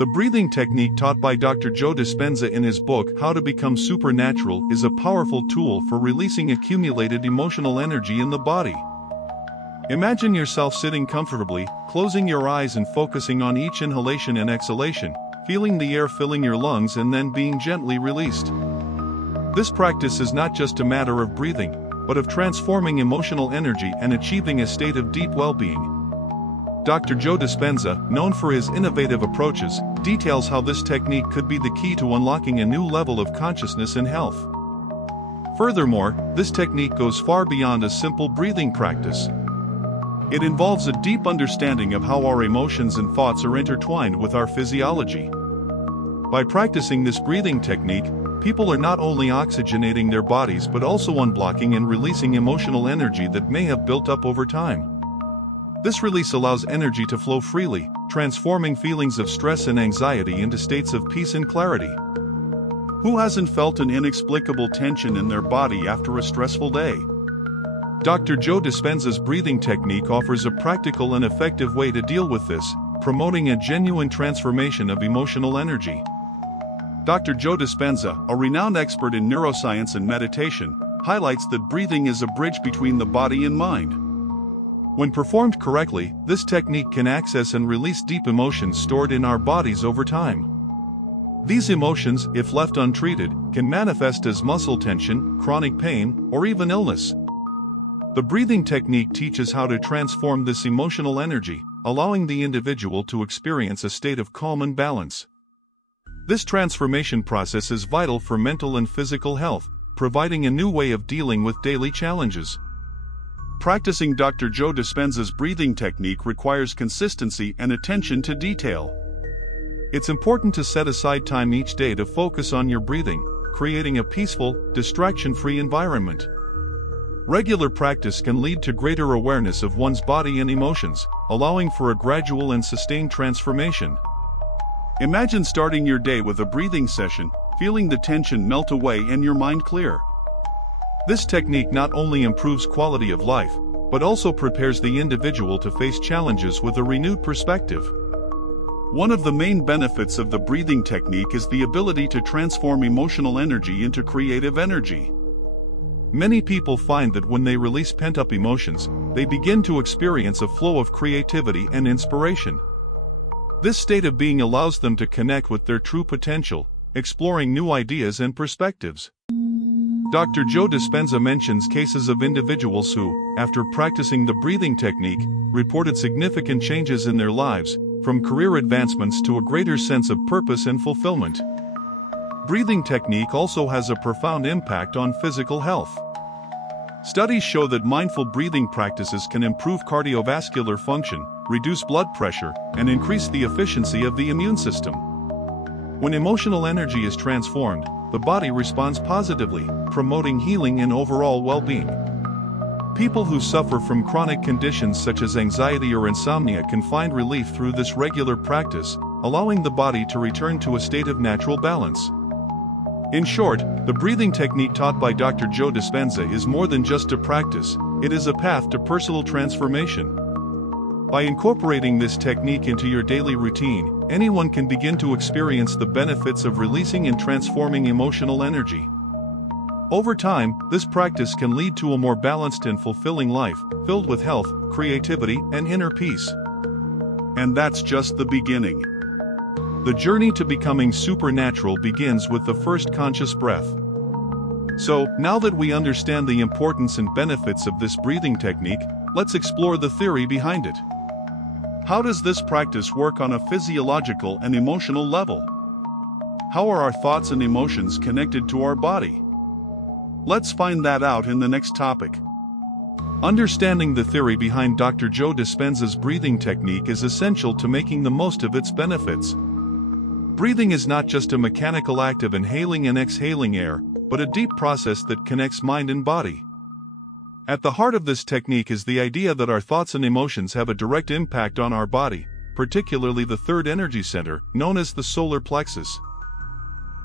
The breathing technique taught by Dr. Joe Dispenza in his book How to Become Supernatural is a powerful tool for releasing accumulated emotional energy in the body. Imagine yourself sitting comfortably, closing your eyes and focusing on each inhalation and exhalation, feeling the air filling your lungs and then being gently released. This practice is not just a matter of breathing, but of transforming emotional energy and achieving a state of deep well-being. Dr. Joe Dispenza, known for his innovative approaches, details how this technique could be the key to unlocking a new level of consciousness and health. Furthermore, this technique goes far beyond a simple breathing practice. It involves a deep understanding of how our emotions and thoughts are intertwined with our physiology. By practicing this breathing technique, people are not only oxygenating their bodies but also unblocking and releasing emotional energy that may have built up over time. This release allows energy to flow freely, transforming feelings of stress and anxiety into states of peace and clarity. Who hasn't felt an inexplicable tension in their body after a stressful day? Dr. Joe Dispenza's breathing technique offers a practical and effective way to deal with this, promoting a genuine transformation of emotional energy. Dr. Joe Dispenza, a renowned expert in neuroscience and meditation, highlights that breathing is a bridge between the body and mind. When performed correctly, this technique can access and release deep emotions stored in our bodies over time. These emotions, if left untreated, can manifest as muscle tension, chronic pain, or even illness. The breathing technique teaches how to transform this emotional energy, allowing the individual to experience a state of calm and balance. This transformation process is vital for mental and physical health, providing a new way of dealing with daily challenges. Practicing Dr. Joe Dispenza's breathing technique requires consistency and attention to detail. It's important to set aside time each day to focus on your breathing, creating a peaceful, distraction-free environment. Regular practice can lead to greater awareness of one's body and emotions, allowing for a gradual and sustained transformation. Imagine starting your day with a breathing session, feeling the tension melt away and your mind clear. This technique not only improves quality of life, but also prepares the individual to face challenges with a renewed perspective. One of the main benefits of the breathing technique is the ability to transform emotional energy into creative energy. Many people find that when they release pent-up emotions, they begin to experience a flow of creativity and inspiration. This state of being allows them to connect with their true potential, exploring new ideas and perspectives. Dr. Joe Dispenza mentions cases of individuals who, after practicing the breathing technique, reported significant changes in their lives, from career advancements to a greater sense of purpose and fulfillment. Breathing technique also has a profound impact on physical health. Studies show that mindful breathing practices can improve cardiovascular function, reduce blood pressure, and increase the efficiency of the immune system. When emotional energy is transformed, the body responds positively, promoting healing and overall well-being. People who suffer from chronic conditions such as anxiety or insomnia can find relief through this regular practice, allowing the body to return to a state of natural balance. In short, the breathing technique taught by Dr. Joe Dispenza is more than just a practice, it is a path to personal transformation. By incorporating this technique into your daily routine, anyone can begin to experience the benefits of releasing and transforming emotional energy. Over time, this practice can lead to a more balanced and fulfilling life, filled with health, creativity, and inner peace. And that's just the beginning. The journey to becoming supernatural begins with the first conscious breath. So, now that we understand the importance and benefits of this breathing technique, let's explore the theory behind it. How does this practice work on a physiological and emotional level? How are our thoughts and emotions connected to our body? Let's find that out in the next topic. Understanding the theory behind Dr. Joe Dispenza's breathing technique is essential to making the most of its benefits. Breathing is not just a mechanical act of inhaling and exhaling air, but a deep process that connects mind and body. At the heart of this technique is the idea that our thoughts and emotions have a direct impact on our body, particularly the third energy center, known as the solar plexus.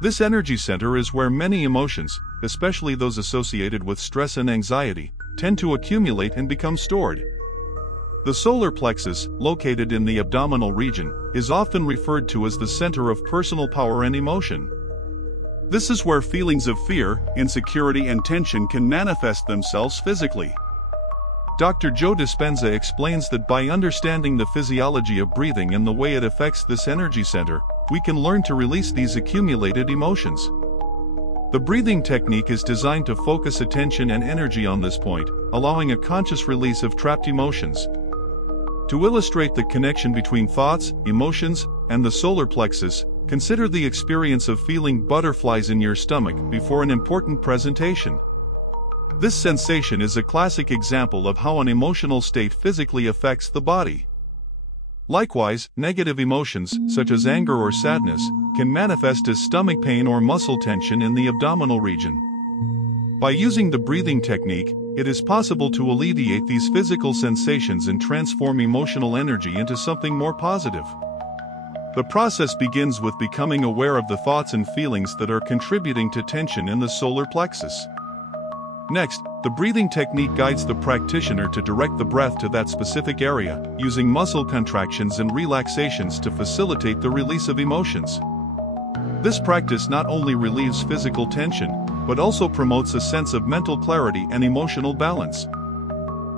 This energy center is where many emotions, especially those associated with stress and anxiety, tend to accumulate and become stored. The solar plexus, located in the abdominal region, is often referred to as the center of personal power and emotion. This is where feelings of fear, insecurity, and tension can manifest themselves physically. Dr. Joe Dispenza explains that by understanding the physiology of breathing and the way it affects this energy center, we can learn to release these accumulated emotions. The breathing technique is designed to focus attention and energy on this point, allowing a conscious release of trapped emotions. To illustrate the connection between thoughts, emotions, and the solar plexus, consider the experience of feeling butterflies in your stomach before an important presentation. This sensation is a classic example of how an emotional state physically affects the body. Likewise, negative emotions, such as anger or sadness, can manifest as stomach pain or muscle tension in the abdominal region. By using the breathing technique, it is possible to alleviate these physical sensations and transform emotional energy into something more positive. The process begins with becoming aware of the thoughts and feelings that are contributing to tension in the solar plexus. Next, the breathing technique guides the practitioner to direct the breath to that specific area, using muscle contractions and relaxations to facilitate the release of emotions. This practice not only relieves physical tension, but also promotes a sense of mental clarity and emotional balance.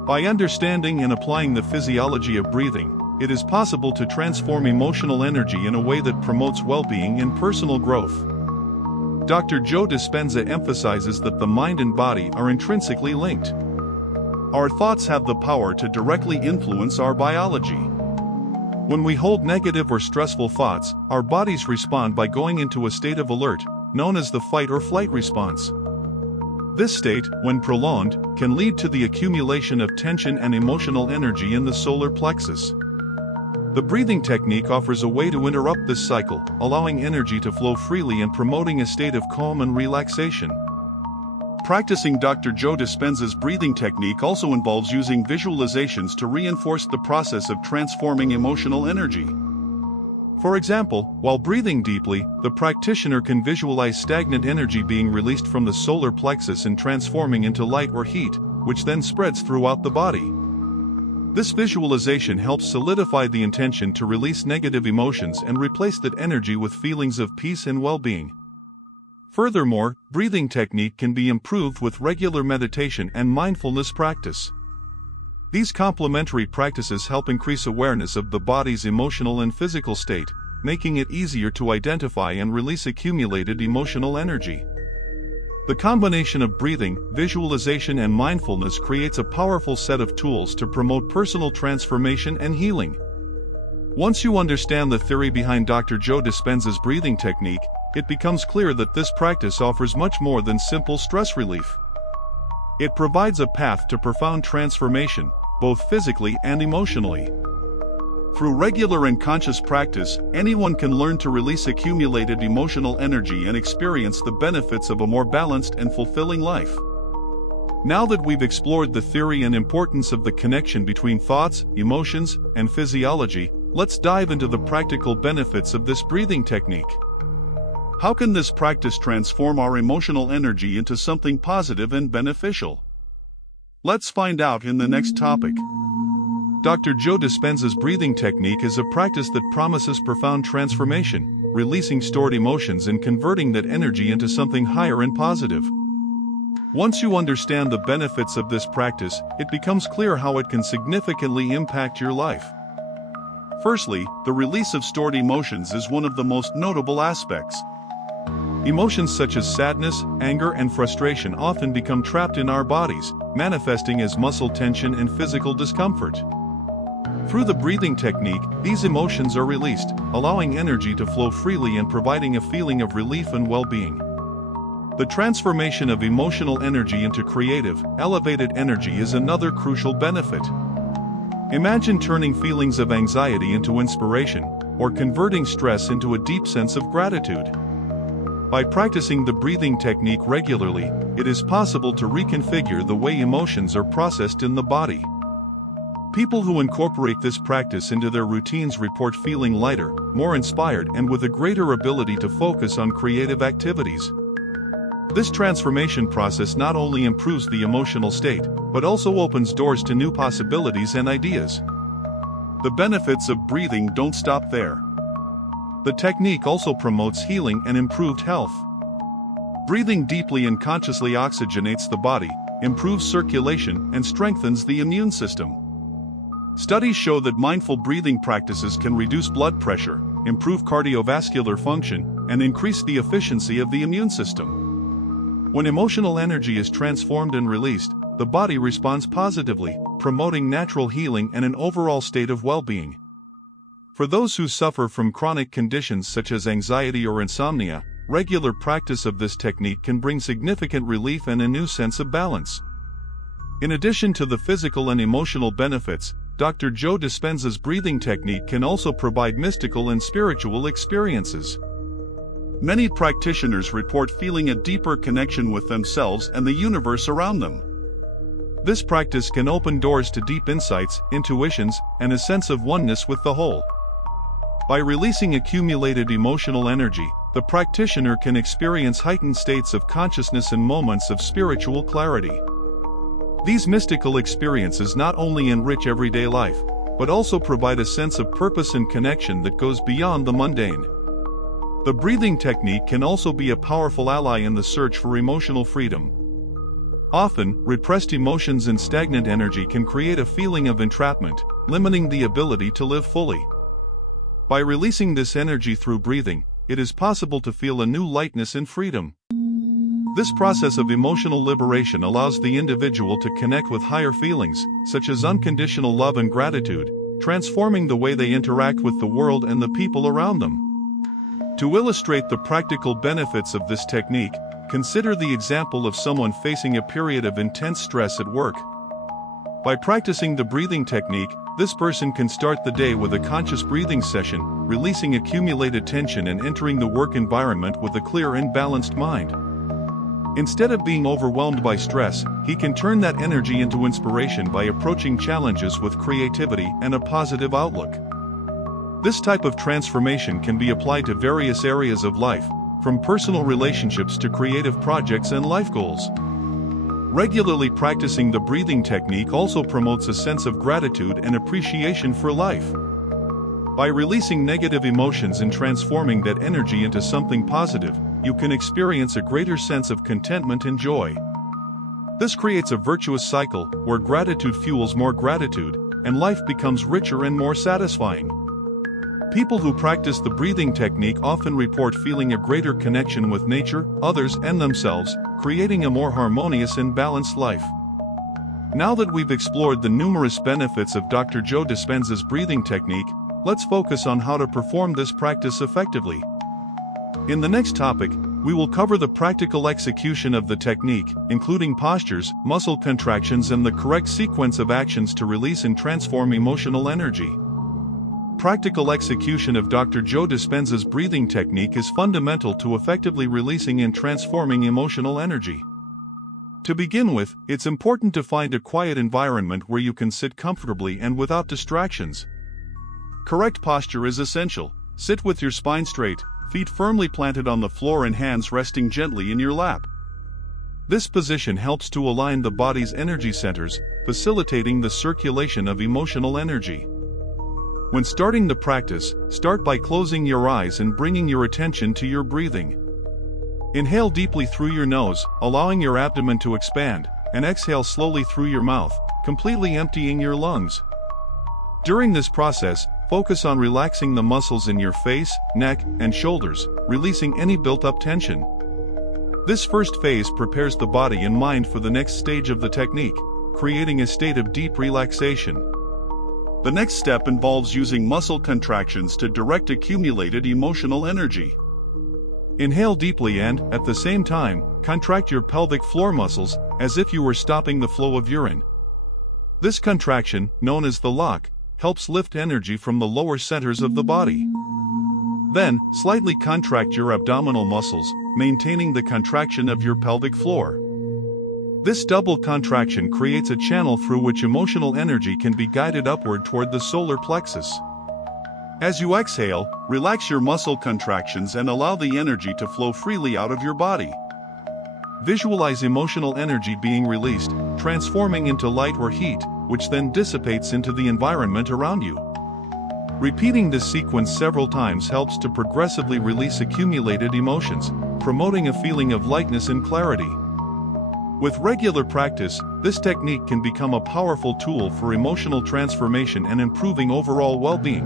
By understanding and applying the physiology of breathing, it is possible to transform emotional energy in a way that promotes well-being and personal growth. Dr. Joe Dispenza emphasizes that the mind and body are intrinsically linked. Our thoughts have the power to directly influence our biology. When we hold negative or stressful thoughts, our bodies respond by going into a state of alert, known as the fight or flight response. This state, when prolonged, can lead to the accumulation of tension and emotional energy in the solar plexus. The breathing technique offers a way to interrupt this cycle, allowing energy to flow freely and promoting a state of calm and relaxation. Practicing Dr. Joe Dispenza's breathing technique also involves using visualizations to reinforce the process of transforming emotional energy. For example, while breathing deeply, the practitioner can visualize stagnant energy being released from the solar plexus and transforming into light or heat, which then spreads throughout the body. This visualization helps solidify the intention to release negative emotions and replace that energy with feelings of peace and well-being. Furthermore, breathing technique can be improved with regular meditation and mindfulness practice. These complementary practices help increase awareness of the body's emotional and physical state, making it easier to identify and release accumulated emotional energy. The combination of breathing, visualization, and mindfulness creates a powerful set of tools to promote personal transformation and healing. Once you understand the theory behind Dr. Joe Dispenza's breathing technique, it becomes clear that this practice offers much more than simple stress relief. It provides a path to profound transformation, both physically and emotionally. Through regular and conscious practice, anyone can learn to release accumulated emotional energy and experience the benefits of a more balanced and fulfilling life. Now that we've explored the theory and importance of the connection between thoughts, emotions, and physiology, let's dive into the practical benefits of this breathing technique. How can this practice transform our emotional energy into something positive and beneficial? Let's find out in the next topic. Dr. Joe Dispenza's breathing technique is a practice that promises profound transformation, releasing stored emotions and converting that energy into something higher and positive. Once you understand the benefits of this practice, it becomes clear how it can significantly impact your life. Firstly, the release of stored emotions is one of the most notable aspects. Emotions such as sadness, anger, and frustration often become trapped in our bodies, manifesting as muscle tension and physical discomfort. Through the breathing technique, these emotions are released, allowing energy to flow freely and providing a feeling of relief and well-being. The transformation of emotional energy into creative, elevated energy is another crucial benefit. Imagine turning feelings of anxiety into inspiration, or converting stress into a deep sense of gratitude. By practicing the breathing technique regularly, it is possible to reconfigure the way emotions are processed in the body. People who incorporate this practice into their routines report feeling lighter, more inspired, and with a greater ability to focus on creative activities. This transformation process not only improves the emotional state, but also opens doors to new possibilities and ideas. The benefits of breathing don't stop there. The technique also promotes healing and improved health. Breathing deeply and consciously oxygenates the body, improves circulation, and strengthens the immune system. Studies show that mindful breathing practices can reduce blood pressure, improve cardiovascular function, and increase the efficiency of the immune system. When emotional energy is transformed and released, the body responds positively, promoting natural healing and an overall state of well-being. For those who suffer from chronic conditions such as anxiety or insomnia, regular practice of this technique can bring significant relief and a new sense of balance. In addition to the physical and emotional benefits, Dr. Joe Dispenza's breathing technique can also provide mystical and spiritual experiences. Many practitioners report feeling a deeper connection with themselves and the universe around them. This practice can open doors to deep insights, intuitions, and a sense of oneness with the whole. By releasing accumulated emotional energy, the practitioner can experience heightened states of consciousness and moments of spiritual clarity. These mystical experiences not only enrich everyday life, but also provide a sense of purpose and connection that goes beyond the mundane. The breathing technique can also be a powerful ally in the search for emotional freedom. Often, repressed emotions and stagnant energy can create a feeling of entrapment, limiting the ability to live fully. By releasing this energy through breathing, it is possible to feel a new lightness and freedom. This process of emotional liberation allows the individual to connect with higher feelings, such as unconditional love and gratitude, transforming the way they interact with the world and the people around them. To illustrate the practical benefits of this technique, consider the example of someone facing a period of intense stress at work. By practicing the breathing technique, this person can start the day with a conscious breathing session, releasing accumulated tension and entering the work environment with a clear and balanced mind. Instead of being overwhelmed by stress, he can turn that energy into inspiration by approaching challenges with creativity and a positive outlook. This type of transformation can be applied to various areas of life, from personal relationships to creative projects and life goals. Regularly practicing the breathing technique also promotes a sense of gratitude and appreciation for life. By releasing negative emotions and transforming that energy into something positive, you can experience a greater sense of contentment and joy. This creates a virtuous cycle where gratitude fuels more gratitude, and life becomes richer and more satisfying. People who practice the breathing technique often report feeling a greater connection with nature, others, and themselves, creating a more harmonious and balanced life. Now that we've explored the numerous benefits of Dr. Joe Dispenza's breathing technique, let's focus on how to perform this practice effectively. In the next topic, we will cover the practical execution of the technique, including postures, muscle contractions, and the correct sequence of actions to release and transform emotional energy. Practical execution of Dr. Joe Dispenza's breathing technique is fundamental to effectively releasing and transforming emotional energy. To begin with, it's important to find a quiet environment where you can sit comfortably and without distractions. Correct posture is essential. Sit with your spine straight, feet firmly planted on the floor and hands resting gently in your lap. This position helps to align the body's energy centers, facilitating the circulation of emotional energy. When starting the practice, start by closing your eyes and bringing your attention to your breathing. Inhale deeply through your nose, allowing your abdomen to expand, and exhale slowly through your mouth, completely emptying your lungs. During this process, focus on relaxing the muscles in your face, neck, and shoulders, releasing any built-up tension. This first phase prepares the body and mind for the next stage of the technique, creating a state of deep relaxation. The next step involves using muscle contractions to direct accumulated emotional energy. Inhale deeply and, at the same time, contract your pelvic floor muscles, as if you were stopping the flow of urine. This contraction, known as the lock, helps lift energy from the lower centers of the body. Then, slightly contract your abdominal muscles, maintaining the contraction of your pelvic floor. This double contraction creates a channel through which emotional energy can be guided upward toward the solar plexus. As you exhale, relax your muscle contractions and allow the energy to flow freely out of your body. Visualize emotional energy being released, transforming into light or heat, which then dissipates into the environment around you. Repeating this sequence several times helps to progressively release accumulated emotions, promoting a feeling of lightness and clarity. With regular practice, this technique can become a powerful tool for emotional transformation and improving overall well-being.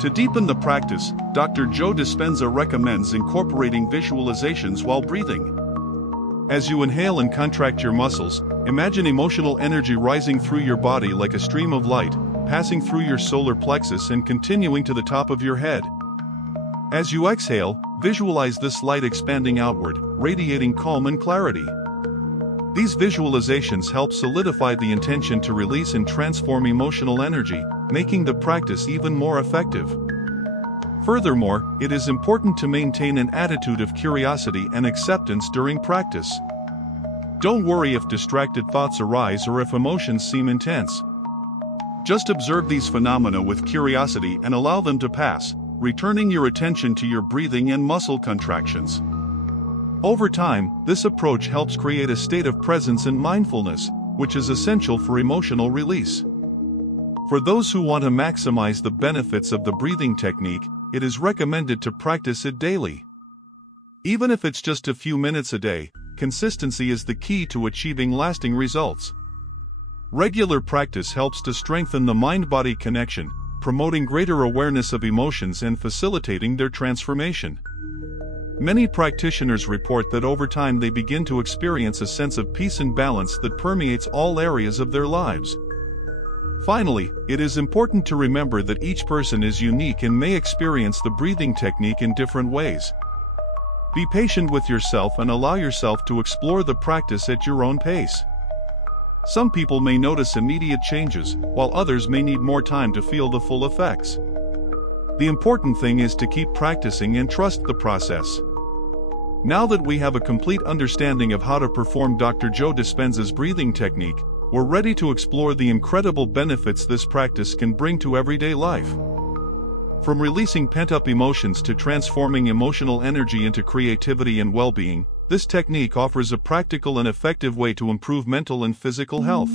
To deepen the practice, Dr. Joe Dispenza recommends incorporating visualizations while breathing. As you inhale and contract your muscles, imagine emotional energy rising through your body like a stream of light, passing through your solar plexus and continuing to the top of your head. As you exhale, visualize this light expanding outward, radiating calm and clarity. These visualizations help solidify the intention to release and transform emotional energy, making the practice even more effective. Furthermore, it is important to maintain an attitude of curiosity and acceptance during practice. Don't worry if distracted thoughts arise or if emotions seem intense. Just observe these phenomena with curiosity and allow them to pass, returning your attention to your breathing and muscle contractions. Over time, this approach helps create a state of presence and mindfulness, which is essential for emotional release. For those who want to maximize the benefits of the breathing technique, it is recommended to practice it daily. Even if it's just a few minutes a day, consistency is the key to achieving lasting results. Regular practice helps to strengthen the mind-body connection, promoting greater awareness of emotions and facilitating their transformation. Many practitioners report that over time they begin to experience a sense of peace and balance that permeates all areas of their lives. Finally, it is important to remember that each person is unique and may experience the breathing technique in different ways. Be patient with yourself and allow yourself to explore the practice at your own pace. Some people may notice immediate changes, while others may need more time to feel the full effects. The important thing is to keep practicing and trust the process. Now that we have a complete understanding of how to perform Dr. Joe Dispenza's breathing technique, we're ready to explore the incredible benefits this practice can bring to everyday life. From releasing pent-up emotions to transforming emotional energy into creativity and well-being, this technique offers a practical and effective way to improve mental and physical health.